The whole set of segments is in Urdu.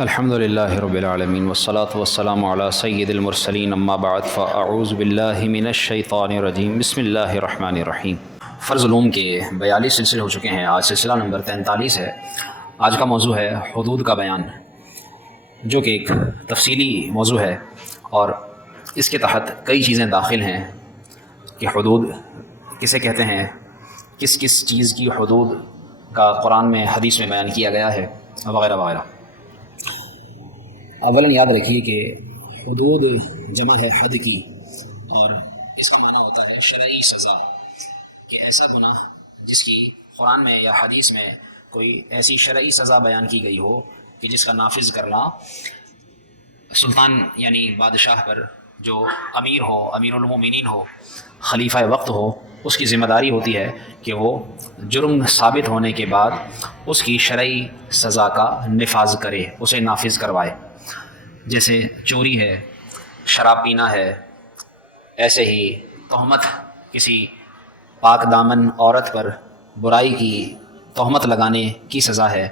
الحمد للہ رب العالمین والصلاة والسلام علی سید المرسلین اما بعد فاعوذ باللہ من الشیطان الرجیم بسم اللہ الرحمن الرحیم۔ فرض علوم کے 42 سلسلے ہو چکے ہیں، آج سلسلہ نمبر 43 ہے۔ آج کا موضوع ہے حدود کا بیان، جو کہ ایک تفصیلی موضوع ہے اور اس کے تحت کئی چیزیں داخل ہیں کہ حدود کسے کہتے ہیں، کس کس چیز کی حدود کا قرآن میں حدیث میں بیان کیا گیا ہے وغیرہ وغیرہ۔ اولاً یاد رکھیے کہ حدود جمع ہے حد کی، اور اس کا معنی ہوتا ہے شرعی سزا، کہ ایسا گناہ جس کی قرآن میں یا حدیث میں کوئی ایسی شرعی سزا بیان کی گئی ہو کہ جس کا نافذ کرنا سلطان یعنی بادشاہ پر، جو امیر ہو، امیر المومنین ہو، خلیفہ وقت ہو، اس کی ذمہ داری ہوتی ہے کہ وہ جرم ثابت ہونے کے بعد اس کی شرعی سزا کا نفاذ کرے، اسے نافذ کروائے۔ جیسے چوری ہے، شراب پینا ہے، ایسے ہی تہمت، کسی پاک دامن عورت پر برائی کی تہمت لگانے کی سزا ہے،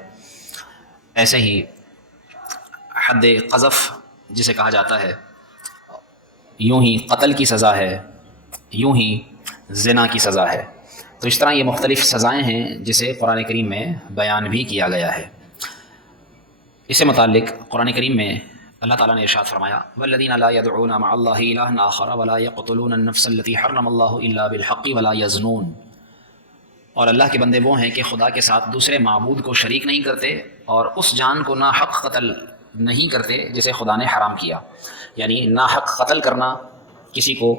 ایسے ہی حد قذف جسے کہا جاتا ہے، یوں ہی قتل کی سزا ہے، یوں ہی زنا کی سزا ہے۔ تو اس طرح یہ مختلف سزائیں ہیں جسے قرآن کریم میں بیان بھی کیا گیا ہے۔ اس سے متعلق قرآن کریم میں اللہ تعالیٰ نے ارشاد فرمایا والذین لا يدعون مع اللہ الہا آخر ولا يقتلون النفس التي حرم اللہ الا بالحق ولا یزنون۔ اور اللہ کے بندے وہ ہیں کہ خدا کے ساتھ دوسرے معبود کو شریک نہیں کرتے اور اس جان کو ناحق قتل نہیں کرتے جسے خدا نے حرام کیا۔ یعنی ناحق قتل کرنا، کسی کو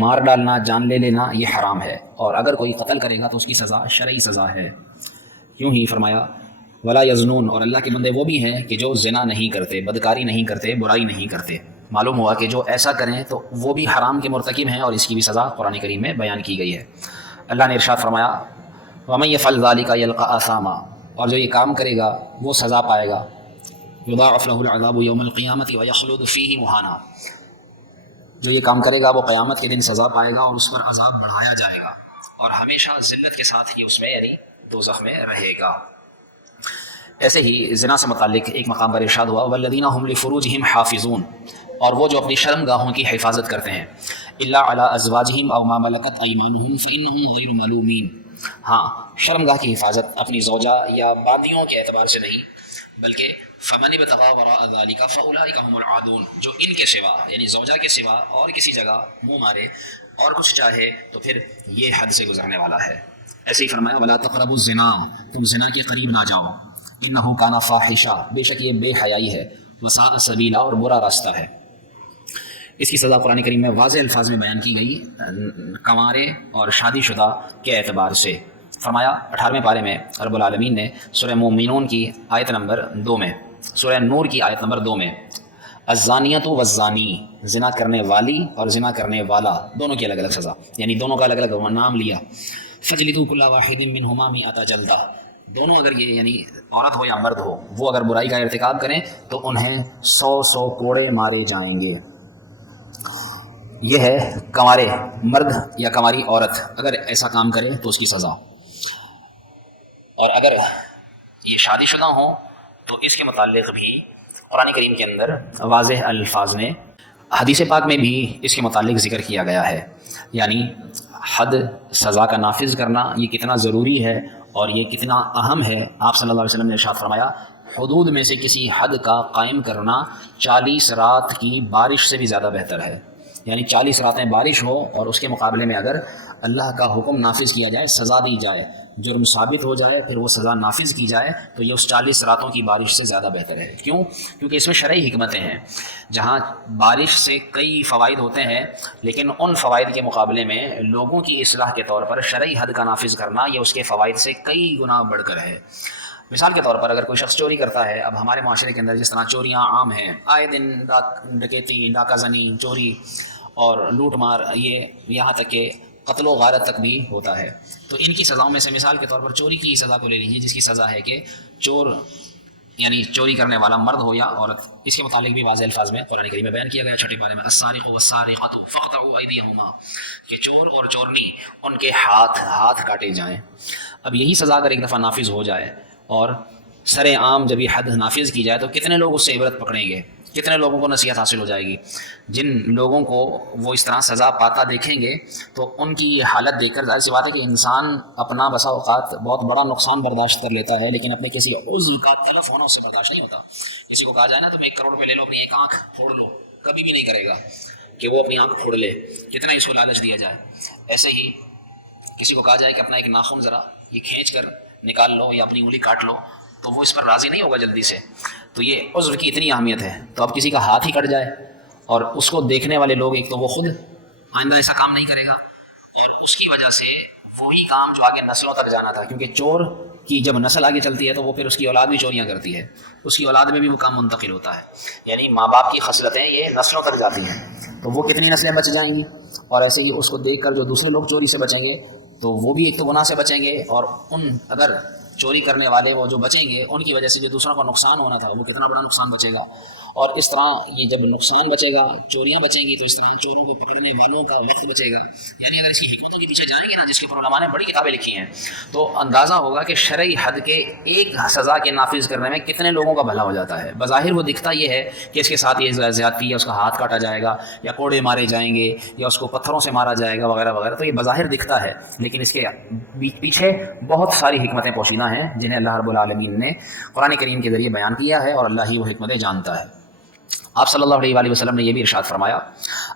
مار ڈالنا، جان لے لینا، یہ حرام ہے، اور اگر کوئی قتل کرے گا تو اس کی سزا شرعی سزا ہے۔ یوں ہی فرمایا ولا یزنون، اور اللہ کے بندے وہ بھی ہیں کہ جو زنا نہیں کرتے، بدکاری نہیں کرتے، برائی نہیں کرتے۔ معلوم ہوا کہ جو ایسا کریں تو وہ بھی حرام کے مرتکب ہیں، اور اس کی بھی سزا قرآن کریم میں بیان کی گئی ہے۔ اللہ نے ارشاد فرمایا وَمَن يَفْعَلْ ذَلِكَ يَلْقَ آثَامًا، اور جو یہ کام کرے گا وہ سزا پائے گا، يُضَاعَفْ لَهُ الْعَذَابُ يَوْمَ الْقِيَامَةِ وَيَخْلُدُ فِيهِ مُهَانًا، جو یہ کام کرے گا وہ قیامت کے دن سزا پائے گا اور اس پر عذاب بڑھایا جائے گا، اور ہمیشہ ذلت کے ساتھ یہ اس میں یعنی دوزخ میں رہے گا۔ ایسے ہی زنا سے متعلق ایک مقام پر ارشاد ہوا والذین هم لفروجهم حافظون، اور وہ جو اپنی شرم گاہوں کی حفاظت کرتے ہیں، الا علی ازواجہم او ما ملکت ایمانہم فانہم غیر ملومین، ہاں شرم گاہ کی حفاظت اپنی زوجہ یا باندیوں کے اعتبار سے نہیں، بلکہ فمن ابتغى وراء ذلك فاولئک هم العادون، جو ان کے سوا یعنی زوجہ کے سوا اور کسی جگہ منہ مارے اور کچھ چاہے تو پھر یہ حد سے گزرنے والا ہے۔ ایسے ہی فرمایا ولا تقربوا الزنا، تم زنا کے قریب نہ جاؤ، انہ کان فاحشہ، بے شک یہ بے حیائی ہے، وساء سبیلا، اور برا راستہ ہے۔ اس کی سزا قرآن کریم میں واضح الفاظ میں بیان کی گئی کنوارے اور شادی شدہ کے اعتبار سے۔ فرمایا 18ویں پارے میں رب العالمین نے سورہ مومنون کی آیت نمبر 2 میں، سورہ نور کی آیت نمبر 2 میں الزانیۃ والزانی، زنا کرنے والی اور زنا کرنے والا دونوں کی الگ الگ سزا، یعنی دونوں کا الگ الگ نام لیا۔ فجلدوا کل واحد منہما مئۃ جلدہ، دونوں اگر یہ یعنی عورت ہو یا مرد ہو، وہ اگر برائی کا ارتکاب کریں تو انہیں 100 کوڑے مارے جائیں گے۔ یہ ہے کنوارے مرد یا کنواری عورت اگر ایسا کام کرے تو اس کی سزا، اور اگر یہ شادی شدہ ہوں تو اس کے متعلق بھی قرآن کریم کے اندر واضح الفاظ میں، حدیث پاک میں بھی اس کے متعلق ذکر کیا گیا ہے، یعنی حد سزا کا نافذ کرنا یہ کتنا ضروری ہے اور یہ کتنا اہم ہے۔ آپ صلی اللہ علیہ وسلم نے ارشاد فرمایا حدود میں سے کسی حد کا قائم کرنا 40 رات کی بارش سے بھی زیادہ بہتر ہے، یعنی 40 راتیں بارش ہو اور اس کے مقابلے میں اگر اللہ کا حکم نافذ کیا جائے، سزا دی جائے، جرم ثابت ہو جائے، پھر وہ سزا نافذ کی جائے، تو یہ اس 40 راتوں کی بارش سے زیادہ بہتر ہے۔ کیوں؟ کیونکہ اس میں شرعی حکمتیں ہیں۔ جہاں بارش سے کئی فوائد ہوتے ہیں، لیکن ان فوائد کے مقابلے میں لوگوں کی اصلاح کے طور پر شرعی حد کا نافذ کرنا یہ اس کے فوائد سے کئی گنا بڑھ کر ہے۔ مثال کے طور پر اگر کوئی شخص چوری کرتا ہے، اب ہمارے معاشرے کے اندر جس طرح چوریاں عام ہیں، آئے دن ڈکیتی، ڈاکہ زنی، چوری اور لوٹ مار، یہ یہاں تک کہ قتل و غارت تک بھی ہوتا ہے، تو ان کی سزاؤں میں سے مثال کے طور پر چوری کی سزا کو لے لیجیے، جس کی سزا ہے کہ چور یعنی چوری کرنے والا مرد ہو یا عورت، اس کے متعلق بھی واضح الفاظ میں قرآن کریم میں بیان کیا گیا 6 پارے میں السارق والسارقۃ فاقطعوا ایدیہما، کہ چور اور چورنی ان کے ہاتھ کاٹے جائیں۔ اب یہی سزا اگر ایک دفعہ نافذ ہو جائے اور سر عام جب یہ حد نافذ کی جائے تو کتنے لوگ اس سے عبرت پکڑیں گے، کتنے لوگوں کو نصیحت حاصل ہو جائے گی۔ جن لوگوں کو وہ اس طرح سزا پاتا دیکھیں گے تو ان کی یہ حالت دیکھ کر ظاہر سی بات ہے کہ انسان اپنا بسا اوقات بہت بڑا نقصان برداشت کر لیتا ہے، لیکن اپنے کسی عضو کا تلف ہونا اس سے برداشت نہیں ہوتا۔ کسی کو کہا جائے نا تم 1 کروڑ روپے لے لو، اپنی ایک آنکھ پھوڑ لو، کبھی بھی نہیں کرے گا کہ وہ اپنی آنکھ پھوڑ لے، کتنا اس کو لالچ دیا جائے۔ ایسے ہی کسی کو کہا جائے کہ اپنا ایک ناخن ذرا یہ کھینچ کر نکال لو یا اپنی انگلی کاٹ لو، تو وہ اس پر راضی نہیں ہوگا جلدی سے۔ تو یہ عذر کی اتنی اہمیت ہے۔ تو اب کسی کا ہاتھ ہی کٹ جائے اور اس کو دیکھنے والے لوگ، ایک تو وہ خود آئندہ ایسا کام نہیں کرے گا، اور اس کی وجہ سے وہی کام جو آگے نسلوں تک جانا تھا، کیونکہ چور کی جب نسل آگے چلتی ہے تو وہ پھر اس کی اولاد بھی چوریاں کرتی ہے، اس کی اولاد میں بھی وہ کام منتقل ہوتا ہے، یعنی ماں باپ کی خصلتیں یہ نسلوں تک جاتی ہیں، تو وہ کتنی نسلیں بچ جائیں گی۔ اور ایسے ہی اس کو دیکھ کر جو دوسرے لوگ چوری سے بچیں گے تو وہ بھی ایک تو گناہ سے بچیں گے، اور اگر چوری کرنے والے وہ جو بچیں گے ان کی وجہ سے جو دوسروں کو نقصان ہونا تھا وہ کتنا بڑا نقصان بچے گا۔ اور اس طرح یہ جب نقصان بچے گا، چوریاں بچیں گی، تو اس طرح چوروں کو پکڑنے والوں کا وقت بچے گا۔ یعنی اگر اس کی حکمتوں کے پیچھے جائیں گے نا، جس کی علماء نے بڑی کتابیں لکھی ہیں، تو اندازہ ہوگا کہ شرعی حد کے ایک سزا کے نافذ کرنے میں کتنے لوگوں کا بھلا ہو جاتا ہے۔ بظاہر وہ دکھتا یہ ہے کہ اس کے ساتھ یہ زیادتی ہے، اس کا ہاتھ کاٹا جائے گا یا کوڑے مارے جائیں گے یا اس کو پتھروں سے مارا جائے گا وغیرہ وغیرہ، تو یہ بظاہر دکھتا ہے، لیکن اس کے پیچھے بہت ساری حکمتیں پوشیدہ ہیں جنہیں اللہ رب العالمین نے قرآن کریم کے ذریعے بیان کیا ہے، اور اللہ ہی وہ حکمتیں جانتا ہے۔ آپ صلی اللہ علیہ وآلہ وسلم نے یہ بھی ارشاد فرمایا،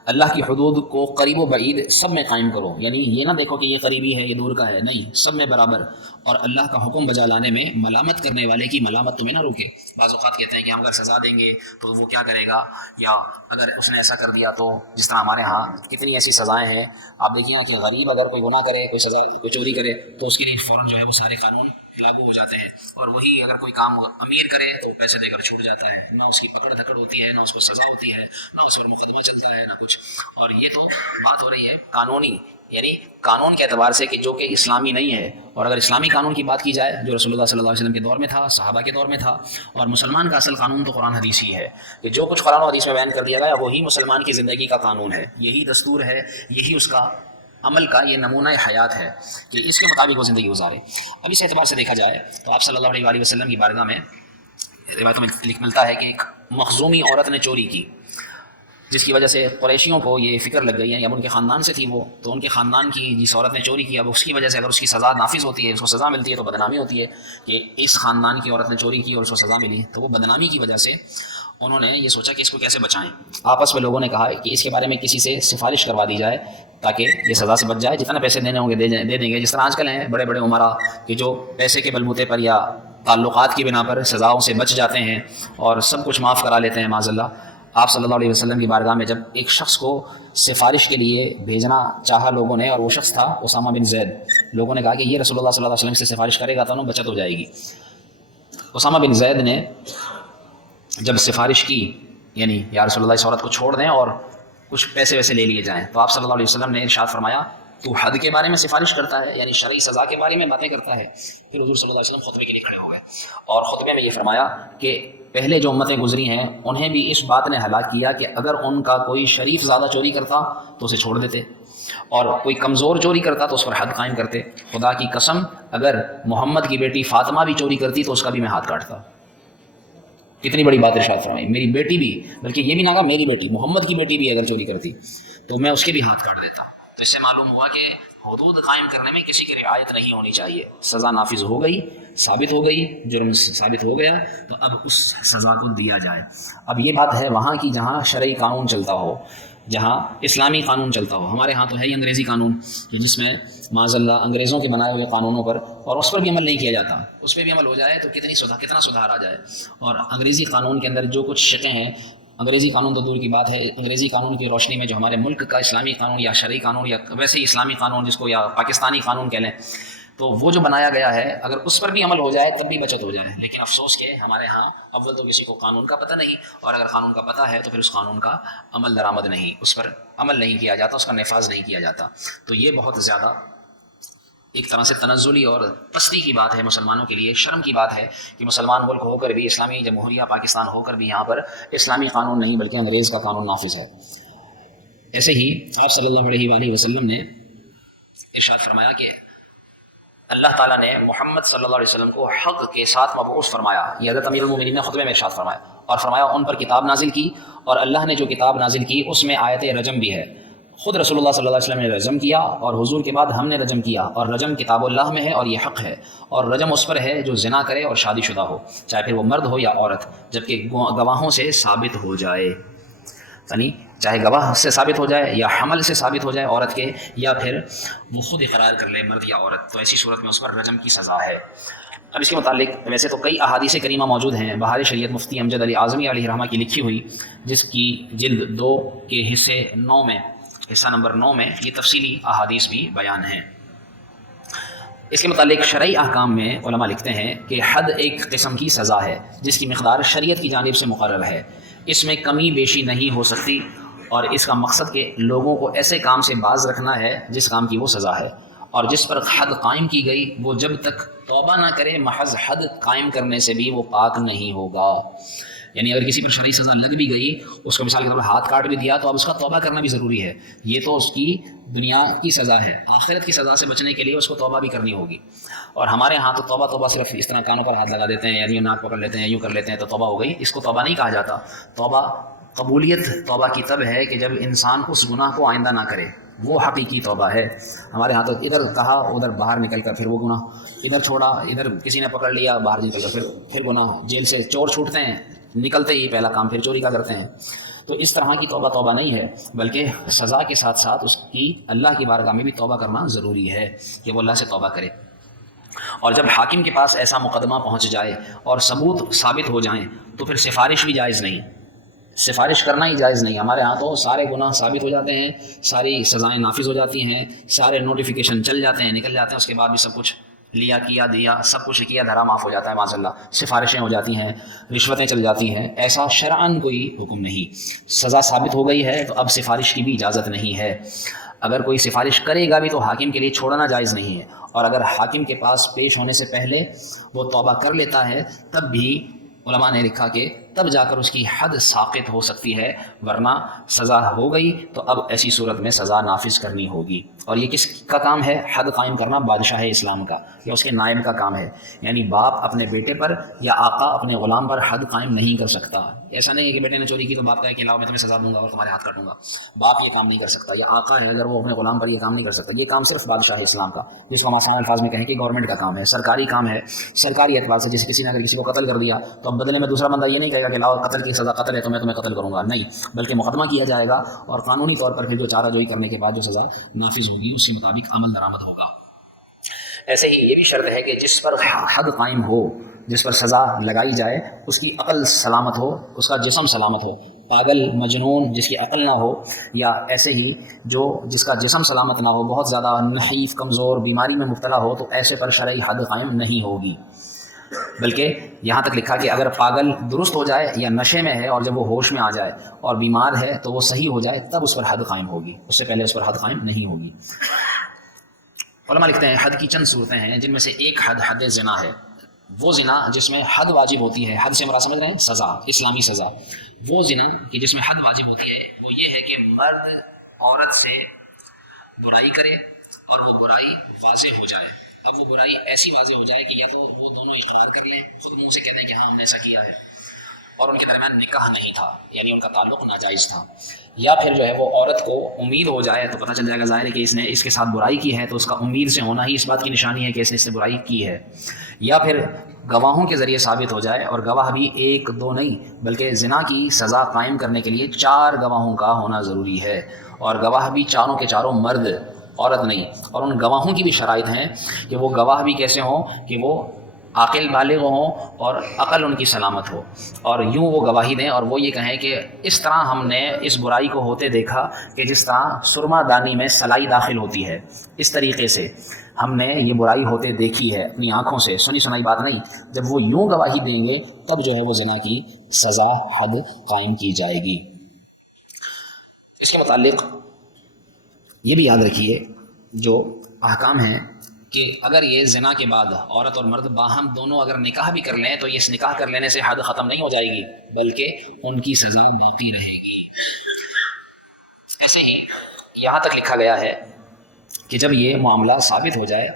اللہ کی حدود کو قریب و بعید سب میں قائم کرو، یعنی یہ نہ دیکھو کہ یہ قریبی ہے یہ دور کا ہے، نہیں، سب میں برابر، اور اللہ کا حکم بجا لانے میں ملامت کرنے والے کی ملامت تمہیں نہ روکے۔ بعض اوقات کہتے ہیں کہ ہم اگر سزا دیں گے تو وہ کیا کرے گا، یا اگر اس نے ایسا کر دیا تو، جس طرح ہمارے ہاں کتنی ایسی سزائیں ہیں، آپ دیکھیے کہ غریب اگر کوئی گناہ کرے، کوئی سزا، کوئی چوری کرے تو اس کے لیے فوراً جو ہے وہ سارے قانون لاگو ہو جاتے ہیں، اور وہی اگر کوئی کام امیر کرے تو پیسے دے کر چھوٹ جاتا ہے، نہ اس کی پکڑ دھکڑ ہوتی ہے، نہ اس کو سزا ہوتی ہے، نہ اس پر مقدمہ چلتا ہے، نہ کچھ۔ اور یہ تو بات ہو رہی ہے قانونی، یعنی قانون کے اعتبار سے کہ جو کہ اسلامی نہیں ہے۔ اور اگر اسلامی قانون کی بات کی جائے جو رسول اللہ صلی اللہ علیہ وسلم کے دور میں تھا، صحابہ کے دور میں تھا، اور مسلمان کا اصل قانون تو قرآن حدیث ہی ہے، کہ جو کچھ قرآن و حدیث میں بیان کر دیا گیا وہی مسلمان کی زندگی کا قانون ہے، یہی دستور ہے، یہی اس کا عمل کا یہ نمونہ حیات ہے کہ اس کے مطابق وہ زندگی گزارے۔ اب اس اعتبار سے دیکھا جائے تو آپ صلی اللہ علیہ وآلہ وسلم کی بارگاہ میں روایتوں میں ملتا ہے کہ ایک مخزومی عورت نے چوری کی، جس کی وجہ سے قریشیوں کو یہ فکر لگ گئی ہے، یا ان کے خاندان سے تھی وہ، تو ان کے خاندان کی جس عورت نے چوری کی، اب اس کی وجہ سے اگر اس کی سزا نافذ ہوتی ہے، اس کو سزا ملتی ہے تو بدنامی ہوتی ہے کہ اس خاندان کی عورت نے چوری کی اور اس کو سزا ملی، تو وہ بدنامی کی وجہ سے انہوں نے یہ سوچا کہ اس کو کیسے بچائیں۔ آپس میں لوگوں نے کہا کہ اس کے بارے میں کسی سے سفارش کروا دی جائے تاکہ یہ سزا سے بچ جائے، جتنا پیسے دینے ہوں گے دے دیں گے، جس طرح آج کل ہیں بڑے بڑے عمراء کہ جو پیسے کے بلبوتے پر یا تعلقات کی بنا پر سزاؤں سے بچ جاتے ہیں اور سب کچھ معاف کرا لیتے ہیں معاذ اللہ۔ آپ صلی اللہ علیہ وسلم کی بارگاہ میں جب ایک شخص کو سفارش کے لیے بھیجنا چاہا لوگوں نے، اور وہ شخص تھا اسامہ بن زید، لوگوں نے کہا کہ یہ رسول اللہ صلی اللہ علیہ وسلم سے سفارش کرے گا تو انہیں بچت ہو جائے گی۔ اسامہ بن زید نے جب سفارش کی، یعنی یا رسول اللہ اس عورت کو چھوڑ دیں اور کچھ پیسے ویسے لے لیے جائیں، تو آپ صلی اللہ علیہ وسلم نے ارشاد فرمایا تو حد کے بارے میں سفارش کرتا ہے، یعنی شرعی سزا کے بارے میں باتیں کرتا ہے۔ پھر حضور صلی اللہ علیہ وسلم خطبے کے لیے کھڑے ہو گئے اور خطبے میں یہ فرمایا کہ پہلے جو امتیں گزری ہیں انہیں بھی اس بات نے ہلاک کیا کہ اگر ان کا کوئی شریف زیادہ چوری کرتا تو اسے چھوڑ دیتے، اور کوئی کمزور چوری کرتا تو اس پر حد قائم کرتے۔ خدا کی قسم اگر محمد کی بیٹی فاطمہ بھی چوری کرتی تو اس کا بھی میں ہاتھ کاٹتا۔ کتنی بڑی بات ارشاد فرمائی، میری بیٹی بھی، بلکہ یہ بھی نہ کہا میری بیٹی، محمد کی بیٹی بھی اگر چوری کرتی تو میں اس کے بھی ہاتھ کاٹ دیتا۔ تو اس سے معلوم ہوا کہ حدود قائم کرنے میں کسی کی رعایت نہیں ہونی چاہیے۔ سزا نافذ ہو گئی، ثابت ہو گئی، جرم ثابت ہو گیا تو اب اس سزا کو دیا جائے۔ اب یہ بات ہے وہاں کی جہاں شرعی قانون چلتا ہو، جہاں اسلامی قانون چلتا ہو۔ ہمارے ہاں تو ہے ہی انگریزی قانون، جس میں معاذ اللہ انگریزوں کے بنائے ہوئے قانونوں پر، اور اس پر بھی عمل نہیں کیا جاتا۔ اس پہ بھی عمل ہو جائے تو کتنا سدھار آ جائے۔ اور انگریزی قانون کے اندر جو کچھ شقیں ہیں، انگریزی قانون تو دور کی بات ہے، انگریزی قانون کی روشنی میں جو ہمارے ملک کا اسلامی قانون یا شرعی قانون یا ویسے ہی اسلامی قانون جس کو یا پاکستانی قانون کہہ لیں، تو وہ جو بنایا گیا ہے اگر اس پر بھی عمل ہو جائے تب بھی بچت ہو جائے۔ لیکن افسوس کہ ہمارے ہاں اول تو کسی کو قانون کا پتہ نہیں، اور اگر قانون کا پتہ ہے تو پھر اس قانون کا عمل درآمد نہیں، اس پر عمل نہیں کیا جاتا، اس کا نفاذ نہیں کیا جاتا۔ تو یہ بہت زیادہ ایک طرح سے تنزلی اور پستی کی بات ہے مسلمانوں کے لیے، شرم کی بات ہے کہ مسلمان ملک ہو کر بھی، اسلامی جمہوریہ پاکستان ہو کر بھی یہاں پر اسلامی قانون نہیں بلکہ انگریز کا قانون نافذ ہے۔ ایسے ہی آپ صلی اللہ علیہ وآلہ وسلم نے ارشاد فرمایا کہ اللہ تعالیٰ نے محمد صلی اللہ علیہ وسلم کو حق کے ساتھ مبعوث فرمایا. یہ حضرت امیر المومنین نے خطبے میں ارشاد فرمایا اور فرمایا ان پر کتاب نازل کی، اور اللہ نے جو کتاب نازل کی اس میں آیت رجم بھی ہے. خود رسول اللہ صلی اللہ علیہ وسلم نے رجم کیا اور حضور کے بعد ہم نے رجم کیا، اور رجم کتاب اللہ میں ہے اور یہ حق ہے. اور رجم اس پر ہے جو زنا کرے اور شادی شدہ ہو، چاہے پھر وہ مرد ہو یا عورت، جبکہ گواہوں سے ثابت ہو جائے. یعنی چاہے گواہ سے ثابت ہو جائے یا حمل سے ثابت ہو جائے عورت کے، یا پھر وہ خود اقرار کر لے مرد یا عورت، تو ایسی صورت میں اس پر رجم کی سزا ہے. اب اس کے متعلق ویسے تو کئی احادیث کریمہ موجود ہیں. بہار شریعت مفتی امجد علی اعظمی علیہ رحمہ کی لکھی ہوئی، جس کی جلد 2 کے حصہ نمبر 9 میں یہ تفصیلی احادیث بھی بیان ہیں. اس کے متعلق شرعی احکام میں علماء لکھتے ہیں کہ حد ایک قسم کی سزا ہے جس کی مقدار شریعت کی جانب سے مقرر ہے. اس میں کمی بیشی نہیں ہو سکتی، اور اس کا مقصد کہ لوگوں کو ایسے کام سے باز رکھنا ہے جس کام کی وہ سزا ہے. اور جس پر حد قائم کی گئی وہ جب تک توبہ نہ کرے محض حد قائم کرنے سے بھی وہ پاک نہیں ہوگا. یعنی اگر کسی پر شرعی سزا لگ بھی گئی، اس کو مثال کے طور پر ہاتھ کاٹ بھی دیا، تو اب اس کا توبہ کرنا بھی ضروری ہے. یہ تو اس کی دنیا کی سزا ہے. آخرت کی سزا سے بچنے کے لیے اس کو توبہ بھی کرنی ہوگی. اور ہمارے ہاں تو توبہ صرف اس طرح کانوں پر ہاتھ لگا دیتے ہیں، یعنی ناک پکڑ لیتے ہیں، یوں کر لیتے ہیں تو توبہ ہو گئی. اس کو توبہ نہیں کہا جاتا. قبولیت توبہ کی تب ہے کہ جب انسان اس گناہ کو آئندہ نہ کرے، وہ حقیقی توبہ ہے. ہمارے ہاں تو ادھر کہا ادھر باہر نکل کر پھر وہ گناہ، ادھر چھوڑا ادھر کسی نے پکڑ لیا، باہر نکل کر پھر گناہ. جیل سے چور چھوٹتے ہیں، نکلتے ہی پہلا کام پھر چوری کا کرتے ہیں. تو اس طرح کی توبہ نہیں ہے، بلکہ سزا کے ساتھ ساتھ اس کی اللہ کی بارگاہ میں بھی توبہ کرنا ضروری ہے کہ وہ اللہ سے توبہ کرے. اور جب حاکم کے پاس ایسا مقدمہ پہنچ جائے اور ثبوت ثابت ہو جائیں تو پھر سفارش بھی جائز نہیں، سفارش کرنا ہی جائز نہیں. ہمارے ہاں تو سارے گناہ ثابت ہو جاتے ہیں، ساری سزائیں نافذ ہو جاتی ہیں، سارے نوٹیفیکیشن چل جاتے ہیں، نکل جاتے ہیں، اس کے بعد بھی سب کچھ لیا کیا دیا سب کچھ کیا دھرا معاف ہو جاتا ہے معاذ اللہ. سفارشیں ہو جاتی ہیں، رشوتیں چل جاتی ہیں. ایسا شرعاً کوئی حکم نہیں. سزا ثابت ہو گئی ہے تو اب سفارش کی بھی اجازت نہیں ہے. اگر کوئی سفارش کرے گا بھی تو حاکم کے لیے چھوڑنا جائز نہیں ہے. اور اگر حاکم کے پاس پیش ہونے سے پہلے وہ توبہ کر لیتا ہے تب بھی علماء نے لکھا کہ تب جا کر اس کی حد ساقط ہو سکتی ہے، ورنہ سزا ہو گئی تو اب ایسی صورت میں سزا نافذ کرنی ہوگی. اور یہ کس کا کام ہے؟ حد قائم کرنا بادشاہ اسلام کا یا اس کے نائب کا کام ہے. یعنی باپ اپنے بیٹے پر یا آقا اپنے غلام پر حد قائم نہیں کر سکتا. ایسا نہیں ہے کہ بیٹے نے چوری کی تو باپ کہے کہ لاؤ میں تمہیں سزا دوں گا اور تمہارے ہاتھ کاٹوں گا. باپ یہ کام نہیں کر سکتا، یا آقا ہے اگر وہ اپنے غلام پر یہ کام نہیں کر سکتا. یہ کام صرف بادشاہ اسلام کا، جس کو ہم آسان الفاظ میں کہیں کہ گورنمنٹ کا کام ہے، سرکاری کام ہے. سرکاری اعتبار سے جیسے کسی نے اگر کسی کو قتل کر دیا تو اب بدلے میں دوسرا بندہ یہ نہیں کہے گا کہ لاؤ قتل کی سزا قتل ہے تو میں تمہیں قتل کروں گا، نہیں، بلکہ مقدمہ کیا جائے گا اور قانونی طور پر پھر جو چارہ جوئی کرنے کے بعد جو سزا نافذ ہوگی اس کے مطابق عمل درآمد ہوگا. ایسے ہی یہ بھی شرط ہے کہ جس پر حد قائم ہو، جس پر سزا لگائی جائے، اس کی عقل سلامت ہو، اس کا جسم سلامت ہو. پاگل مجنون جس کی عقل نہ ہو، یا ایسے ہی جس کا جسم سلامت نہ ہو، بہت زیادہ نحیف کمزور بیماری میں مبتلا ہو، تو ایسے پر شرعی حد قائم نہیں ہوگی. بلکہ یہاں تک لکھا کہ اگر پاگل درست ہو جائے یا نشے میں ہے اور جب وہ ہوش میں آ جائے اور بیمار ہے تو وہ صحیح ہو جائے تب اس پر حد قائم ہوگی، اس سے پہلے اس پر حد قائم نہیں ہوگی. علماء لکھتے ہیں حد کی چند صورتیں ہیں جن میں سے ایک حد زنا ہے. وہ زنا جس میں حد واجب ہوتی ہے، حد سے مراد سمجھ رہے ہیں سزا، اسلامی سزا. وہ زنا کہ جس میں حد واجب ہوتی ہے وہ یہ ہے کہ مرد عورت سے برائی کرے اور وہ برائی واضح ہو جائے. اب وہ برائی ایسی واضح ہو جائے کہ یا تو وہ دونوں اقرار کر لیں، خود منہ سے کہہ دیں کہ ہاں ہم نے ایسا کیا ہے، اور ان کے درمیان نکاح نہیں تھا، یعنی ان کا تعلق ناجائز تھا. یا پھر جو ہے وہ عورت کو امید ہو جائے تو پتہ چل جائے گا ظاہر ہے کہ اس نے اس کے ساتھ برائی کی ہے، تو اس کا امید سے ہونا ہی اس بات کی نشانی ہے کہ اس نے اس سے برائی کی ہے. یا پھر گواہوں کے ذریعے ثابت ہو جائے، اور گواہ بھی ایک دو نہیں بلکہ زنا کی سزا قائم کرنے کے لیے 4 گواہوں کا ہونا ضروری ہے، اور گواہ بھی چاروں کے چاروں مرد، عورت نہیں. اور ان گواہوں کی بھی شرائط ہیں کہ وہ گواہ بھی کیسے ہوں کہ وہ عاقل بالغ ہوں اور عقل ان کی سلامت ہو، اور یوں وہ گواہی دیں اور وہ یہ کہیں کہ اس طرح ہم نے اس برائی کو ہوتے دیکھا کہ جس طرح سرما دانی میں سلائی داخل ہوتی ہے، اس طریقے سے ہم نے یہ برائی ہوتے دیکھی ہے اپنی آنکھوں سے، سنی سنائی بات نہیں. جب وہ یوں گواہی دیں گے تب جو ہے وہ زنا کی سزا حد قائم کی جائے گی. اس کے متعلق یہ بھی یاد رکھیے جو احکام ہیں کہ اگر یہ زنا کے بعد عورت اور مرد باہم دونوں اگر نکاح بھی کر لیں تو یہ نکاح کر لینے سے حد ختم نہیں ہو جائے گی بلکہ ان کی سزا باقی رہے گی. ایسے ہی یہاں تک لکھا گیا ہے کہ جب یہ معاملہ ثابت ہو جائے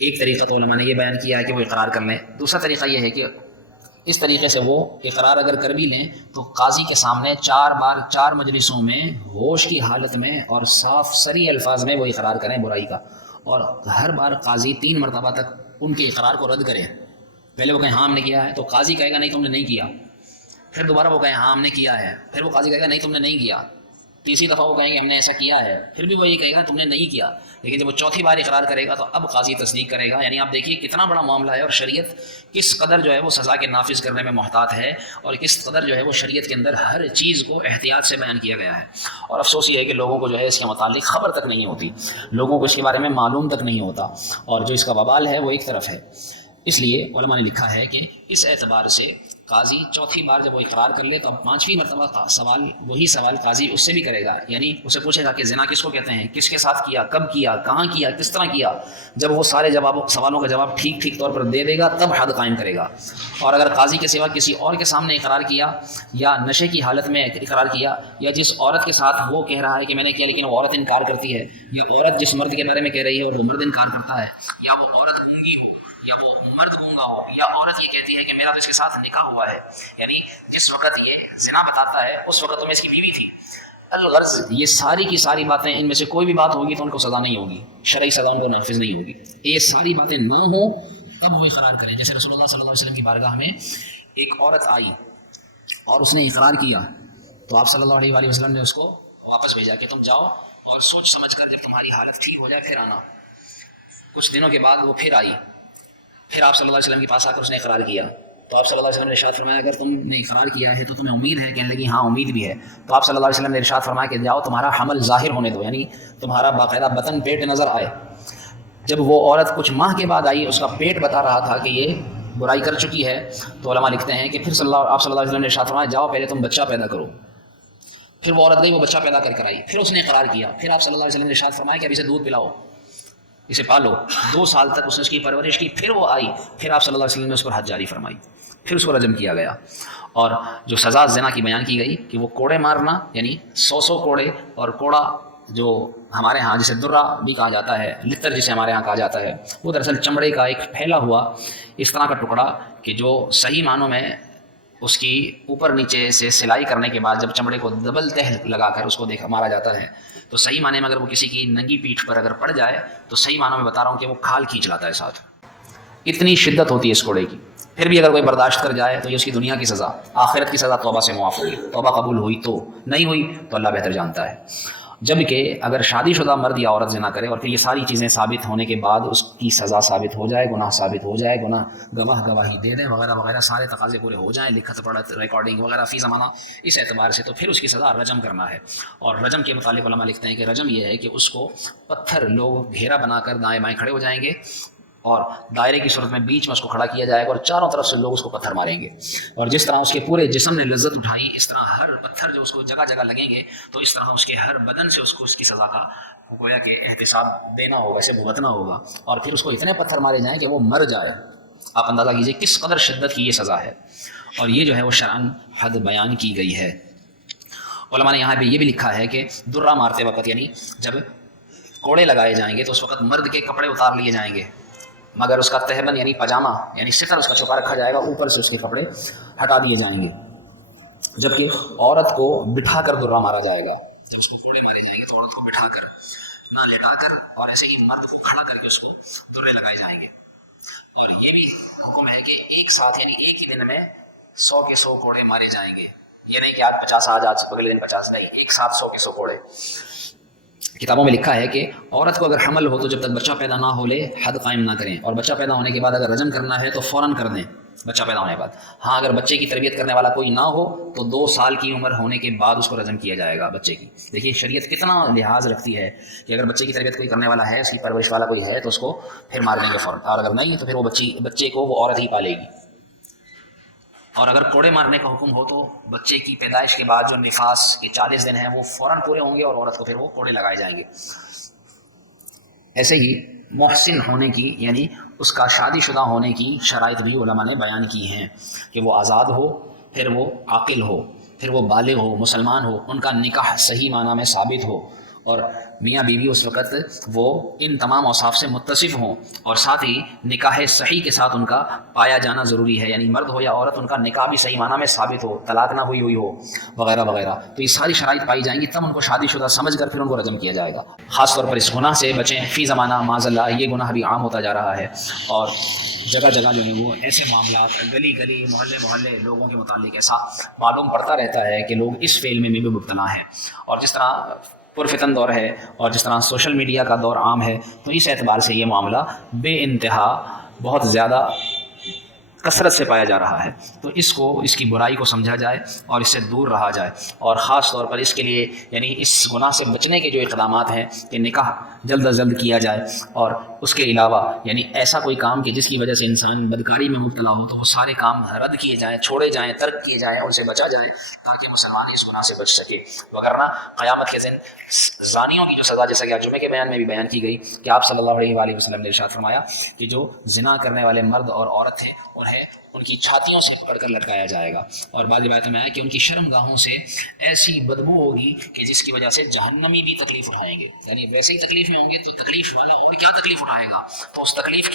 ایک طریقہ تو علماء نے یہ بیان کیا ہے کہ وہ اقرار کر لیں، دوسرا طریقہ یہ ہے کہ اس طریقے سے وہ اقرار اگر کر بھی لیں تو قاضی کے سامنے 4 بار 4 مجلسوں میں ہوش کی حالت میں اور صاف صریح الفاظ میں وہ اقرار کریں برائی کا، اور ہر بار قاضی 3 مرتبہ تک ان کے اقرار کو رد کرے۔ پہلے وہ کہیں ہاں ہم نے کیا ہے، تو قاضی کہے گا نہیں تم نے نہیں کیا، پھر دوبارہ وہ کہیں ہاں ہم نے کیا ہے، پھر وہ قاضی کہے گا نہیں تم نے نہیں کیا، تیسری دفعہ وہ کہیں گے ہم نے ایسا کیا ہے، پھر بھی وہ یہ کہے گا تم نے نہیں کیا، لیکن جب وہ چوتھی بار اقرار کرے گا تو اب قاضی تصدیق کرے گا۔ یعنی آپ دیکھیے کتنا بڑا معاملہ ہے، اور شریعت کس قدر جو ہے وہ سزا کے نافذ کرنے میں محتاط ہے، اور کس قدر جو ہے وہ شریعت کے اندر ہر چیز کو احتیاط سے بیان کیا گیا ہے۔ اور افسوس یہ ہے کہ لوگوں کو جو ہے اس کے متعلق خبر تک نہیں ہوتی، لوگوں کو اس کے بارے میں معلوم تک نہیں ہوتا، اور جو اس کا وبال ہے وہ ایک طرف ہے۔ اس لیے علماء نے لکھا ہے کہ اس اعتبار سے قاضی چوتھی بار جب وہ اقرار کر لے تو اب 5ویں مرتبہ سوال وہی سوال قاضی اس سے بھی کرے گا، یعنی اسے پوچھے گا کہ زنا کس کو کہتے ہیں، کس کے ساتھ کیا، کب کیا، کہاں کیا، کس طرح کیا۔ جب وہ سارے سوالوں کا جواب ٹھیک طور پر دے دے گا تب حد قائم کرے گا۔ اور اگر قاضی کے سوا کسی اور کے سامنے اقرار کیا، یا نشے کی حالت میں اقرار کیا، یا جس عورت کے ساتھ وہ کہہ رہا ہے کہ میں نے کیا لیکن وہ عورت انکار کرتی ہے، یا عورت جس مرد کے بارے میں کہہ رہی ہے اور وہ مرد انکار کرتا ہے، یا وہ عورت گونگی ہو یا وہ مرد گونگا ہو، یا عورت یہ کہتی ہے کہ میرا تو اس کے ساتھ نکاح ہوا ہے، یعنی جس وقت یہ زنا بتاتا ہے اس وقت تمہیں اس کی بیوی تھی، الغرض یہ ساری کی ساری باتیں، ان میں سے کوئی بھی بات ہوگی تو ان کو سزا نہیں ہوگی، شرعی سزا ان کو نافذ نہیں ہوگی۔ یہ ساری باتیں نہ ہوں تب وہ اقرار کریں۔ جیسے رسول اللہ صلی اللہ علیہ وسلم کی بارگاہ میں ایک عورت آئی اور اس نے اقرار کیا، تو آپ صلی اللہ علیہ وسلم نے اس کو واپس بھیجا کہ تم جاؤ اور سوچ سمجھ کر جب تمہاری حالت ٹھیک ہو جائے پھر آنا۔ کچھ دنوں کے بعد وہ پھر آئی، پھر آپ صلی اللہ علیہ وسلم کے پاس آ کر اس نے اقرار کیا، تو آپ صلی اللہ علیہ وسلم نے ارشاد فرمایا اگر تم نے اقرار کیا ہے تو تمہیں امید ہے؟ کہنے لگی ہاں امید بھی ہے۔ تو آپ صلی اللہ علیہ وسلم نے ارشاد فرمایا کہ جاؤ تمہارا حمل ظاہر ہونے دو، یعنی تمہارا باقاعدہ بطن پیٹ نظر آئے۔ جب وہ عورت کچھ ماہ کے بعد آئی، اس کا پیٹ بتا رہا تھا کہ یہ برائی کر چکی ہے، تو علماء لکھتے ہیں کہ پھر آپ صلی اللہ علیہ وسلم نے ارشاد فرمایا جاؤ پہلے تم بچہ پیدا کرو۔ پھر وہ عورت گئی، وہ بچہ پیدا کر آئی، پھر اس نے اقرار کیا، پھر آپ صلی اللہ علیہ وسلم نے ارشاد فرمایا کہ اب اسے دودھ پلاؤ، اسے پالو۔ 2 سال تک اس نے اس کی پرورش کی، پھر وہ آئی، پھر آپ صلی اللہ علیہ وسلم نے اس پر حد جاری فرمائی، پھر اس کو رجم کیا گیا۔ اور جو سزا زنا کی بیان کی گئی کہ وہ کوڑے مارنا، یعنی 100 کوڑے، اور کوڑا جو ہمارے ہاں جسے درہ بھی کہا جاتا ہے، لتر جسے ہمارے ہاں کہا جاتا ہے، وہ دراصل چمڑے کا ایک پھیلا ہوا اس طرح کا ٹکڑا کہ جو صحیح معنوں میں اس کی اوپر نیچے سے سلائی کرنے کے بعد جب چمڑے کو دبل تہ لگا کر اس کو مارا جاتا ہے، تو صحیح معنی میں اگر وہ کسی کی ننگی پیٹھ پر اگر پڑ جائے تو صحیح معنوں میں بتا رہا ہوں کہ وہ کھال کھینچ لاتا ہے ساتھ، اتنی شدت ہوتی ہے اس کوڑے کی۔ پھر بھی اگر کوئی برداشت کر جائے تو یہ اس کی دنیا کی سزا، آخرت کی سزا توبہ سے معاف ہوگی، توبہ قبول ہوئی تو، نہیں ہوئی تو اللہ بہتر جانتا ہے۔ جبکہ اگر شادی شدہ مرد یا عورت زنا کرے اور پھر یہ ساری چیزیں ثابت ہونے کے بعد اس کی سزا ثابت ہو جائے، گناہ ثابت ہو جائے، گناہ گواہ گواہی دے دیں وغیرہ وغیرہ، سارے تقاضے پورے ہو جائیں، لکھت پڑھت ریکارڈنگ وغیرہ فی زمانہ، اس اعتبار سے تو پھر اس کی سزا رجم کرنا ہے۔ اور رجم کے متعلق علماء لکھتے ہیں کہ رجم یہ ہے کہ اس کو پتھر لوگ گھیرا بنا کر دائیں بائیں کھڑے ہو جائیں گے، اور دائرے کی صورت میں بیچ میں اس کو کھڑا کیا جائے گا، اور چاروں طرف سے لوگ اس کو پتھر ماریں گے، اور جس طرح اس کے پورے جسم نے لذت اٹھائی اس طرح ہر پتھر جو اس کو جگہ جگہ لگیں گے تو اس طرح اس کے ہر بدن سے اس کو اس کی سزا کا گویا کہ احتساب دینا ہوگا، اسے بھگتنا ہوگا، اور پھر اس کو اتنے پتھر مارے جائیں کہ وہ مر جائے۔ آپ اندازہ کیجیے کس قدر شدت کی یہ سزا ہے، اور یہ جو ہے وہ شرعاً حد بیان کی گئی ہے۔ علماء نے یہاں پہ یہ بھی لکھا ہے کہ درہ مارتے وقت، یعنی جب کوڑے لگائے جائیں گے تو اس وقت مرد کے کپڑے اتار لیے جائیں گے، مگر اس کا تہبند یعنی پاجامہ یعنی ستر اس کا چھپا رکھا جائے گا، اوپر سے اس کے کپڑے ہٹا دیے جائیں گے۔ جبکہ عورت کو بٹھا کر درہ مارا جائے گا، جب اس کو کوڑے مارے جائیں گے تو عورت کو بٹھا کر، نہ لٹا کر، اور ایسے ہی مرد کو کھڑا کر کے اس کو درے لگائے جائیں گے۔ اور یہ بھی حکم ہے کہ ایک ساتھ یعنی ایک ہی دن میں 100 کے 100 کوڑے مارے جائیں گے، یہ نہیں کہ آج 50 آج اگلے دن 50، نہیں، ایک ساتھ 100 کے 100 کوڑے۔ کتابوں میں لکھا ہے کہ عورت کو اگر حمل ہو تو جب تک بچہ پیدا نہ ہو لے حد قائم نہ کریں، اور بچہ پیدا ہونے کے بعد اگر رجم کرنا ہے تو فوراً کر دیں بچہ پیدا ہونے کے بعد۔ ہاں اگر بچے کی تربیت کرنے والا کوئی نہ ہو تو 2 سال کی عمر ہونے کے بعد اس کو رجم کیا جائے گا بچے کی۔ دیکھیے شریعت کتنا لحاظ رکھتی ہے کہ اگر بچے کی تربیت کوئی کرنے والا ہے، اس کی پرورش والا کوئی ہے تو اس کو پھر مار دیں گے فوراً، اور اگر نہیں ہے تو پھر وہ بچے کو وہ عورت ہی پالے گی۔ اور اگر کوڑے مارنے کا حکم ہو تو بچے کی پیدائش کے بعد جو نفاس کے 40 دن ہیں وہ فوراً پورے ہوں گے، اور عورت کو پھر وہ کوڑے لگائے جائیں گے۔ ایسے ہی محسن ہونے کی یعنی اس کا شادی شدہ ہونے کی شرائط بھی علماء نے بیان کی ہیں کہ وہ آزاد ہو، پھر وہ عاقل ہو، پھر وہ بالغ ہو، مسلمان ہو، ان کا نکاح صحیح معنی میں ثابت ہو، اور میاں بیوی اس وقت وہ ان تمام اوصاف سے متصف ہوں، اور ساتھ ہی نکاح صحیح کے ساتھ ان کا پایا جانا ضروری ہے، یعنی مرد ہو یا عورت ان کا نکاح بھی صحیح معنی میں ثابت ہو، طلاق نہ ہوئی ہو وغیرہ وغیرہ. تو یہ ساری شرائط پائی جائیں گی، تب ان کو شادی شدہ سمجھ کر پھر ان کو رجم کیا جائے گا. خاص طور پر اس گناہ سے بچیں. فی زمانہ معاذ اللہ یہ گناہ بھی عام ہوتا جا رہا ہے، اور جگہ جگہ جو ہے وہ ایسے معاملات گلی گلی محلے محلے لوگوں کے متعلق ایسا معلوم پڑتا رہتا ہے کہ لوگ اس فعل میں بھی مبتلا ہیں. اور جس طرح پرفتن دور ہے اور جس طرح سوشل میڈیا کا دور عام ہے، تو اس اعتبار سے یہ معاملہ بے انتہا بہت زیادہ کثرت سے پایا جا رہا ہے. تو اس کو، اس کی برائی کو سمجھا جائے اور اس سے دور رہا جائے. اور خاص طور پر اس کے لیے یعنی اس گناہ سے بچنے کے جو اقدامات ہیں کہ نکاح جلد از جلد کیا جائے، اور اس کے علاوہ یعنی ایسا کوئی کام کہ جس کی وجہ سے انسان بدکاری میں مبتلا ہو، تو وہ سارے کام رد کیے جائیں، چھوڑے جائیں، ترک کیے جائیں، ان سے بچا جائے تاکہ مسلمان اس گناہ سے بچ سکے. وگرنہ قیامت کے دن زانیوں کی جو سزا، جیسا کہ جمعے کے بیان میں بھی بیان کی گئی کہ آپ صلی اللہ علیہ وآلہ وسلم نے ارشاد فرمایا کہ جو زنا کرنے والے مرد اور عورت ہیں انہیں ان کی چھاتیوں سے پکڑ کر لٹکایا جائے گا. اور بعض روایتوں میں آیا کہ ان کی شرم گاہوں سے ایسی بدبو ہوگی کہ جس کی وجہ سے جہنمی بھی تکلیف اٹھائیں گے. یعنی ویسے ہی تکلیف میں ہوں گے تو تکلیف والا اور کیا تکلیف اٹھائے گا. تو اس تکلیف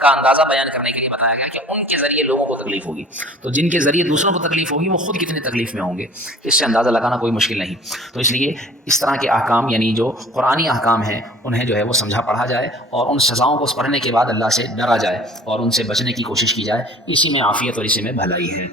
کا اندازہ بیان کرنے کے لیے بتایا گیا کہ ان کے ذریعے لوگوں کو تکلیف ہوگی، تو جن کے ذریعے دوسروں کو تکلیف ہوگی وہ خود کتنے تکلیف میں ہوں گے، اس سے اندازہ لگانا کوئی مشکل نہیں. تو اس لیے اس طرح کے احکام یعنی جو قرآنی احکام ہیں انہیں جو ہے وہ سمجھا پڑھا جائے، اور ان سزاؤں کو پڑھنے کے بعد اللہ سے ڈرا جائے اور ان سے بچنے کی کوشش کی جائے. اسی میں عافیت اور اسی میں بھلائی ہے.